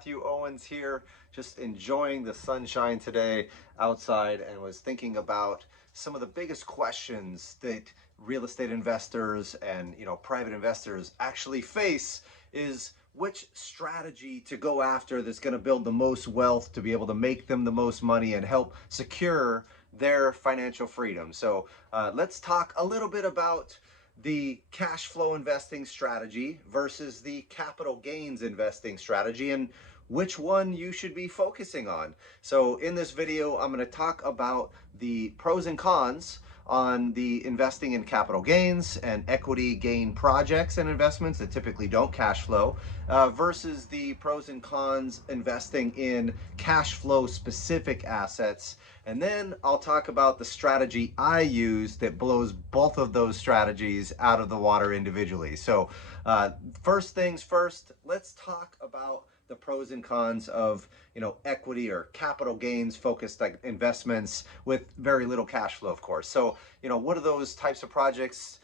Mathew Owens here, just enjoying the sunshine today outside, and was thinking about some of the biggest questions that real estate investors and private investors actually face is which strategy to go after that's going to build the most wealth to be able to make them the most money and help secure their financial freedom. So let's talk a little bit about the cash flow investing strategy versus the capital gains investing strategy and which one you should be focusing on. So in this video, I'm going to talk about the pros and cons on the investing in capital gains and equity gain projects and investments that typically don't cash flow versus the pros and cons investing in cash flow specific assets. And then I'll talk about the strategy I use that blows both of those strategies out of the water individually. So first things first, let's talk about the pros and cons of equity or capital gains focused like investments with very little cash flow, of course. So what are those types of projects?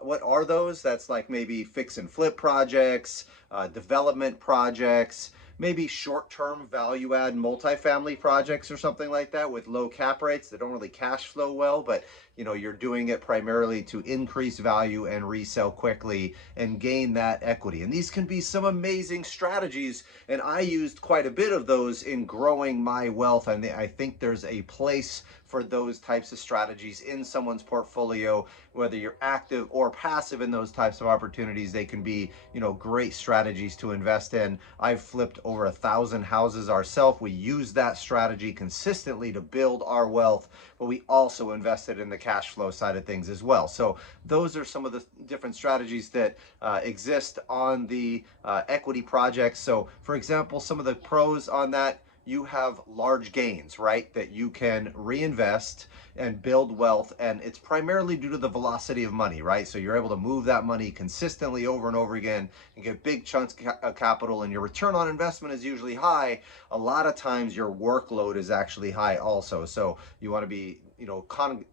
What are those? That's like maybe fix and flip projects, development projects, maybe short-term value-add multifamily projects or something like that with low cap rates that don't really cash flow well, but you're doing it primarily to increase value and resell quickly and gain that equity. And these can be some amazing strategies, and I used quite a bit of those in growing my wealth. And I think there's a place for those types of strategies in someone's portfolio, whether you're active or passive in those types of opportunities. They can be great strategies to invest in. I've flipped over 1,000 houses ourselves. We use that strategy consistently to build our wealth, but we also invested in the cash flow side of things as well. So those are some of the different strategies that exist on the equity projects. So for example, some of the pros on that: you have large gains, right, that you can reinvest and build wealth. And it's primarily due to the velocity of money, right? So you're able to move that money consistently over and over again and get big chunks of capital, and your return on investment is usually high. A lot of times your workload is actually high also. So you want to be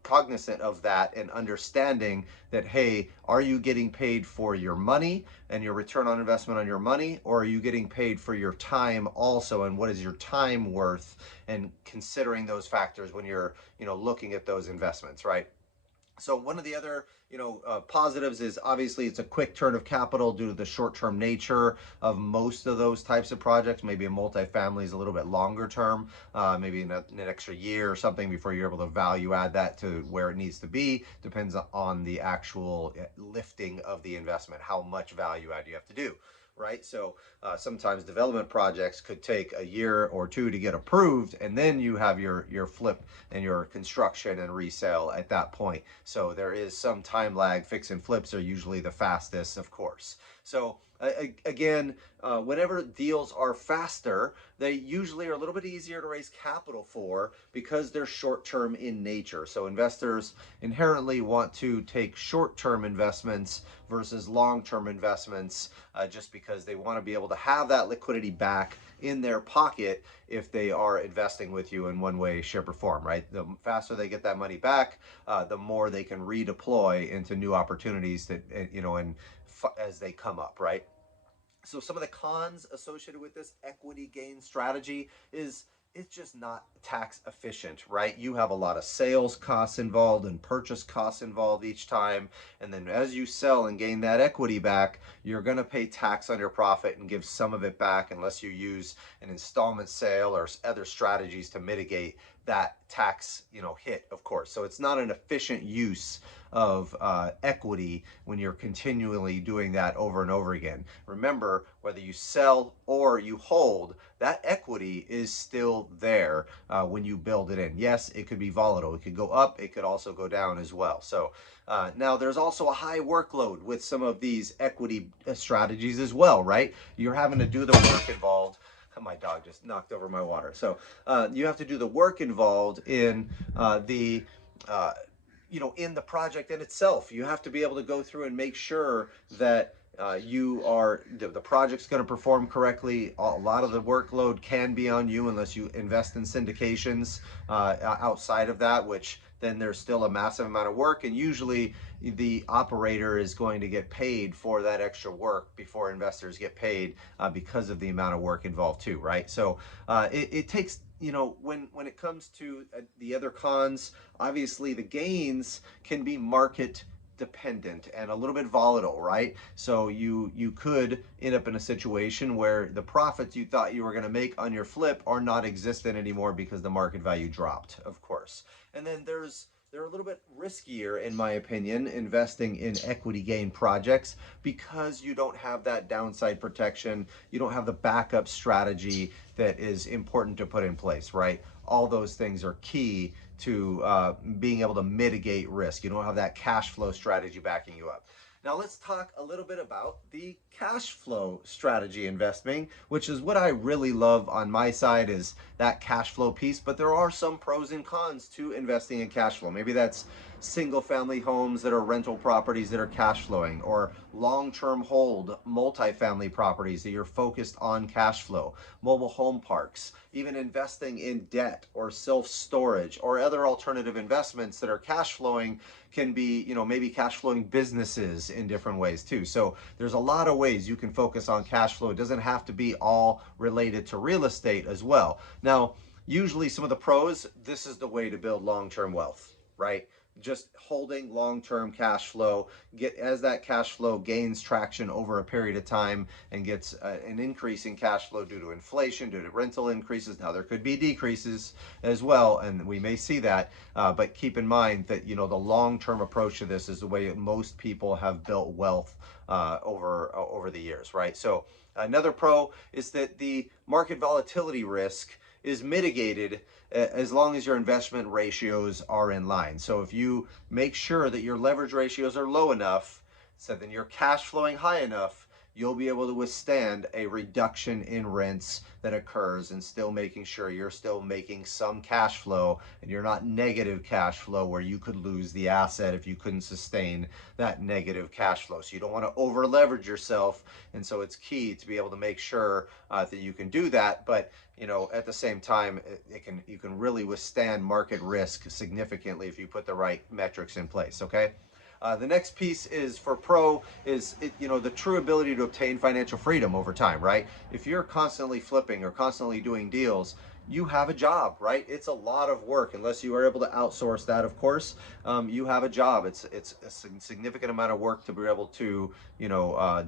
cognizant of that and understanding that, hey, are you getting paid for your money and your return on investment on your money, or are you getting paid for your time also, and what is your time worth, and considering those factors when you're looking at those investments, right? So one of the other positives is obviously it's a quick turn of capital due to the short-term nature of most of those types of projects. Maybe a multifamily is a little bit longer term, maybe an extra year or something before you're able to value add that to where it needs to be. Depends on the actual lifting of the investment, how much value add you have to do. Right? So sometimes development projects could take a year or two to get approved, and then you have your flip and your construction and resale at that point. So there is some time lag. Fix and flips are usually the fastest, of course. So again, whenever deals are faster, they usually are a little bit easier to raise capital for because they're short-term in nature. So investors inherently want to take short-term investments versus long-term investments, just because they want to be able to have that liquidity back in their pocket if they are investing with you in one way, shape, or form, right? The faster they get that money back, the more they can redeploy into new opportunities that, and as they come up, right? So some of the cons associated with this equity gain strategy is it's just not tax efficient, right? You have a lot of sales costs involved and purchase costs involved each time. And then as you sell and gain that equity back, you're going to pay tax on your profit and give some of it back unless you use an installment sale or other strategies to mitigate that tax, hit, of course. So it's not an efficient use of equity when you're continually doing that over and over again. Remember, whether you sell or you hold, that equity is still there when you build it in. Yes, it could be volatile. It could go up. It could also go down as well. So now there's also a high workload with some of these equity strategies as well, right? You're having to do the work involved. My dog just knocked over my water. So you have to do the work involved in in the project in itself. You have to be able to go through and make sure that the project's going to perform correctly. A lot of the workload can be on you unless you invest in syndications outside of that, which then there's still a massive amount of work, and usually the operator is going to get paid for that extra work before investors get paid because of the amount of work involved too, right? So it takes, when it comes to the other cons, obviously the gains can be market dependent and a little bit volatile, right? So you could end up in a situation where the profits you thought you were going to make on your flip are not existent anymore because the market value dropped, of course. And then they're a little bit riskier, in my opinion, investing in equity gain projects because you don't have that downside protection. You don't have the backup strategy that is important to put in place, right? All those things are key to being able to mitigate risk. You don't have that cash flow strategy backing you up. Now let's talk a little bit about the cash flow strategy investing, which is what I really love on my side, is that cash flow piece. But there are some pros and cons to investing in cash flow. Maybe that's single family homes that are rental properties that are cash flowing, or long-term hold multifamily properties that you're focused on cash flow, mobile home parks, even investing in debt or self-storage or other alternative investments that are cash flowing can be, maybe cash flowing businesses in different ways too. So there's a lot of ways you can focus on cash flow. It doesn't have to be all related to real estate as well. Now, usually some of the pros, this is the way to build long-term wealth, right? Just holding long-term cash flow, as that cash flow gains traction over a period of time and gets an increase in cash flow due to inflation, due to rental increases. Now there could be decreases as well, and we may see that, but keep in mind that the long-term approach to this is the way most people have built wealth over the years, right? So another pro is that the market volatility risk is mitigated as long as your investment ratios are in line. So if you make sure that your leverage ratios are low enough, so then you're cash flowing high enough, you'll be able to withstand a reduction in rents that occurs and still making sure you're still making some cash flow and you're not negative cash flow where you could lose the asset if you couldn't sustain that negative cash flow. So you don't want to over leverage yourself, and so it's key to be able to make sure that you can do that, but at the same time you can really withstand market risk significantly if you put the right metrics in place. Okay. The next piece is for pro is the true ability to obtain financial freedom over time, right? If you're constantly flipping or constantly doing deals, you have a job, right? It's a lot of work unless you are able to outsource that, of course. You have a job. It's a significant amount of work to be able to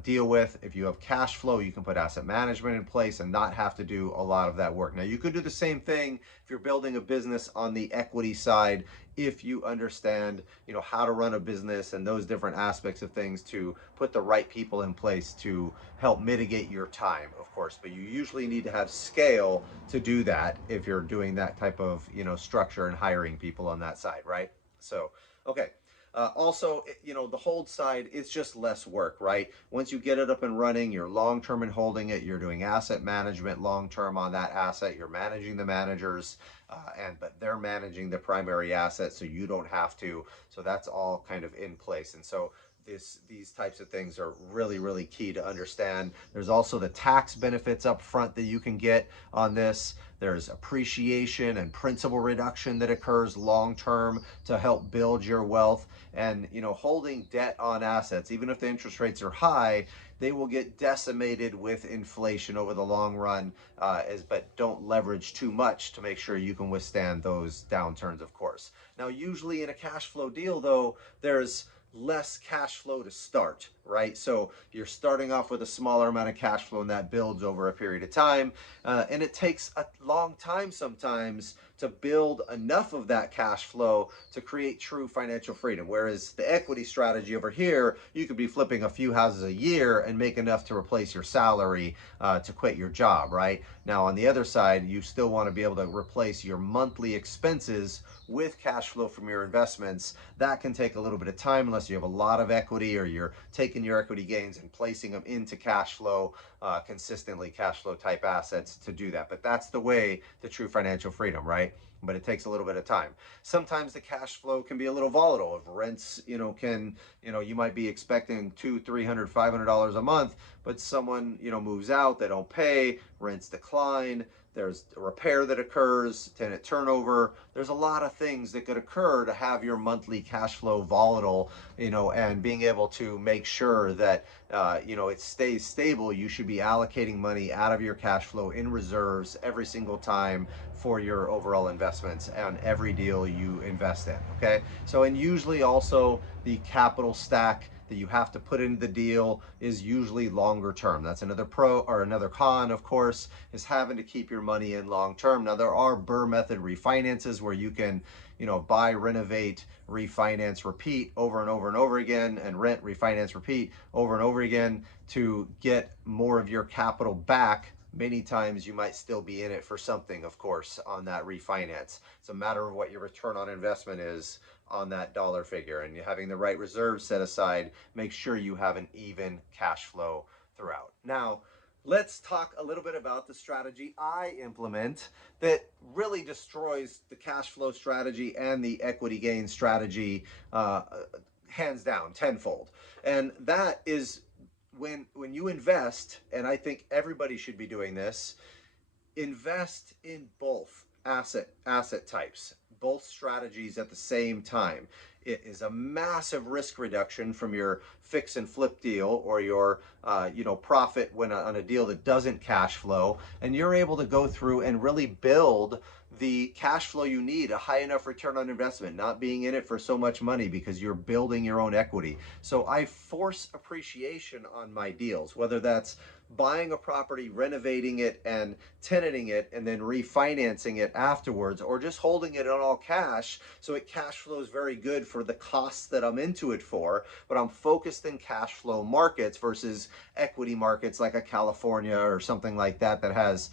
deal with. If you have cash flow, you can put asset management in place and not have to do a lot of that work. Now you could do the same thing if you're building a business on the equity side, if you understand how to run a business and those different aspects of things, to put the right people in place to help mitigate your time, of course. But you usually need to have scale to do that if you're doing that type of structure and hiring people on that side, right? So okay. Also, the hold side, it's just less work, right? Once you get it up and running, you're long-term in holding it, you're doing asset management long-term on that asset, you're managing the managers, but they're managing the primary asset, so you don't have to. So that's all kind of in place. And so these types of things are really, really key to understand. There's also the tax benefits up front that you can get on this. There's appreciation and principal reduction that occurs long term to help build your wealth. And holding debt on assets, even if the interest rates are high, they will get decimated with inflation over the long run, but don't leverage too much to make sure you can withstand those downturns, of course. Now, usually in a cash flow deal, though, there's less cash flow to start, right? So you're starting off with a smaller amount of cash flow and that builds over a period of time. And it takes a long time sometimes to build enough of that cash flow to create true financial freedom. Whereas the equity strategy over here, you could be flipping a few houses a year and make enough to replace your salary to quit your job, right? Now on the other side, you still want to be able to replace your monthly expenses with cash flow from your investments. That can take a little bit of time unless you have a lot of equity or you're taking your equity gains and placing them into cash flow, consistently cash flow type assets to do that. But that's the way to true financial freedom, right? but it takes a little bit of time. Sometimes the cash flow can be a little volatile. If rents, you might be expecting $200, $300, $500 a month, but someone, moves out, they don't pay, rents decline, there's a repair that occurs, tenant turnover. There's a lot of things that could occur to have your monthly cash flow volatile, and being able to make sure that, it stays stable. You should be allocating money out of your cash flow in reserves every single time for your overall investments on every deal you invest in. Okay. So, and usually also the capital stack that you have to put into the deal is usually longer term. That's another pro, or another con, of course, is having to keep your money in long term. Now, there are Burr method refinances where you can, buy, renovate, refinance, repeat over and over and over again, and rent, refinance, repeat over and over again to get more of your capital back. Many times you might still be in it for something, of course, on that refinance. It's a matter of what your return on investment is on that dollar figure, and having the right reserves set aside, make sure you have an even cash flow throughout. Now, let's talk a little bit about the strategy I implement that really destroys the cash flow strategy and the equity gain strategy, hands down, tenfold. And that is when you invest, and I think everybody should be doing this, invest in both asset types, both strategies at the same time. It is a massive risk reduction from your fix and flip deal, or your profit when on a deal that doesn't cash flow, and you're able to go through and really build the cash flow you need, a high enough return on investment, not being in it for so much money because you're building your own equity. So I force appreciation on my deals, whether that's buying a property, renovating it and tenanting it, and then refinancing it afterwards, or just holding it on all cash so it cash flows very good for the costs that I'm into it for. But I'm focused in cash flow markets versus equity markets like a California or something like that that has,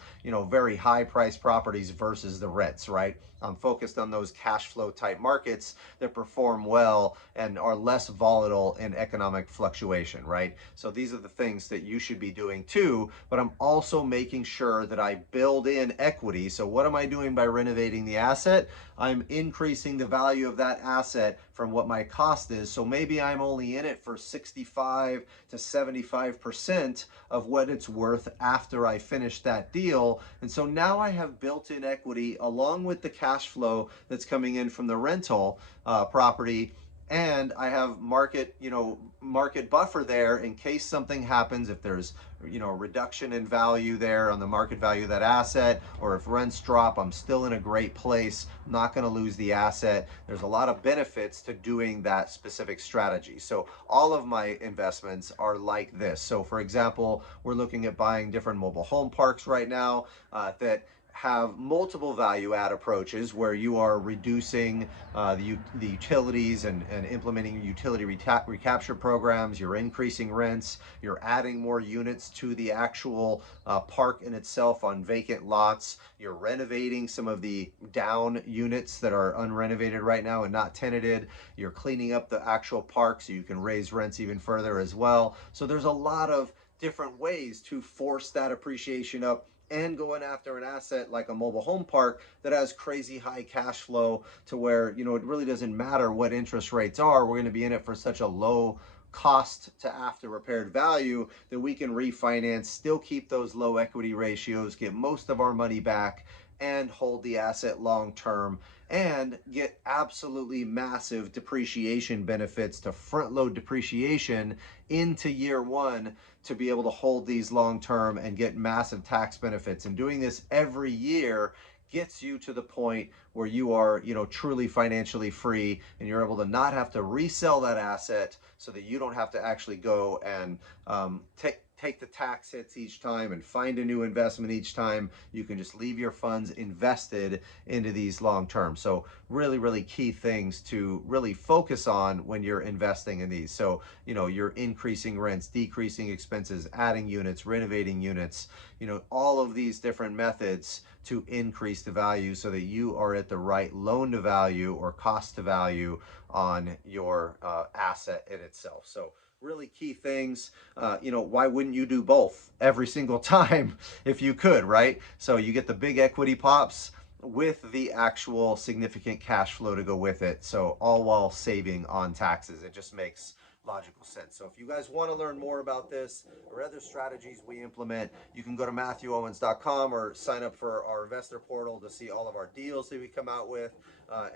very high priced properties versus the rents, right? I'm focused on those cash flow type markets that perform well and are less volatile in economic fluctuation, right? So these are the things that you should be doing too, but I'm also making sure that I build in equity. So what am I doing by renovating the asset? I'm increasing the value of that asset from what my cost is. So maybe I'm only in it for 65 to 75% of what it's worth after I finish that deal. And so now I have built in equity along with the cash flow that's coming in from the rental property, and I have market buffer there in case something happens. If there's a reduction in value there on the market value of that asset, or if rents drop, I'm still in a great place. I'm not going to lose the asset. There's a lot of benefits to doing that specific strategy. So all of my investments are like this. So for example, we're looking at buying different mobile home parks right now that have multiple value add approaches where you are reducing the utilities and implementing utility recapture programs. You're increasing rents, you're adding more units to the actual park in itself on vacant lots, you're renovating some of the down units that are unrenovated right now and not tenanted, you're cleaning up the actual park so you can raise rents even further as well. So there's a lot of different ways to force that appreciation up, and going after an asset like a mobile home park that has crazy high cash flow to where, it really doesn't matter what interest rates are. We're going to be in it for such a low cost to after repaired value that we can refinance, still keep those low equity ratios, get most of our money back, and hold the asset long term, and get absolutely massive depreciation benefits to front load depreciation into year one to be able to hold these long term and get massive tax benefits. And doing this every year gets you to the point where you are, truly financially free, and you're able to not have to resell that asset so that you don't have to actually go and take the tax hits each time and find a new investment each time. You can just leave your funds invested into these long term. So really, really key things to really focus on when you're investing in these. So, you're increasing rents, decreasing expenses, adding units, renovating units, all of these different methods to increase the value so that you are at the right loan to value or cost to value on your asset in itself. So really key things. Why wouldn't you do both every single time if you could, right? So you get the big equity pops with the actual significant cash flow to go with it. So all while saving on taxes. It just makes logical sense. So if you guys want to learn more about this or other strategies we implement, you can go to MathewOwens.com or sign up for our investor portal to see all of our deals that we come out with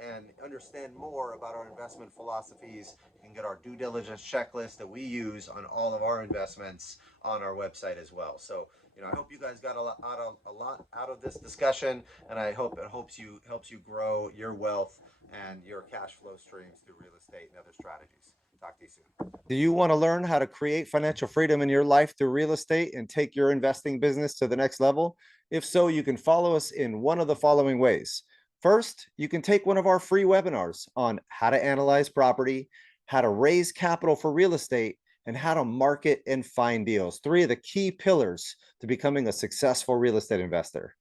and understand more about our investment philosophies. You can get our due diligence checklist that we use on all of our investments on our website as well. So I hope you guys got a lot out of this discussion, and I hope it helps you grow your wealth and your cash flow streams through real estate and other strategies. Talk to you soon. Do you want to learn how to create financial freedom in your life through real estate and take your investing business to the next level? If so, you can follow us in one of the following ways. First, you can take one of our free webinars on how to analyze property, how to raise capital for real estate, and how to market and find deals. Three of the key pillars to becoming a successful real estate investor.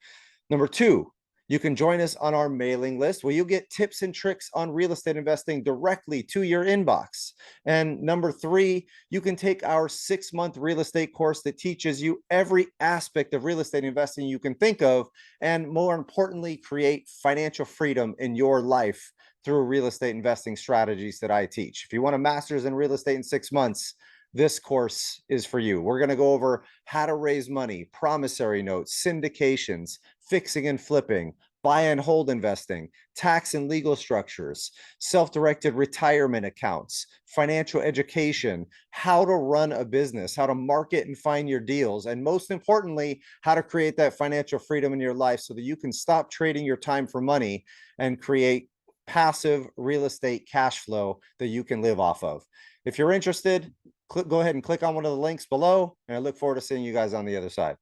Number two, you can join us on our mailing list where you'll get tips and tricks on real estate investing directly to your inbox. And number three, you can take our 6-month real estate course that teaches you every aspect of real estate investing you can think of, and more importantly, create financial freedom in your life through real estate investing strategies that I teach. If you want a master's in real estate in 6 months, this course is for you. We're going to go over how to raise money, promissory notes, syndications, fixing and flipping, buy and hold investing, tax and legal structures, self-directed retirement accounts, financial education, how to run a business, how to market and find your deals, and most importantly, how to create that financial freedom in your life so that you can stop trading your time for money and create passive real estate cash flow that you can live off of. If you're interested, go ahead and click on one of the links below, and I look forward to seeing you guys on the other side.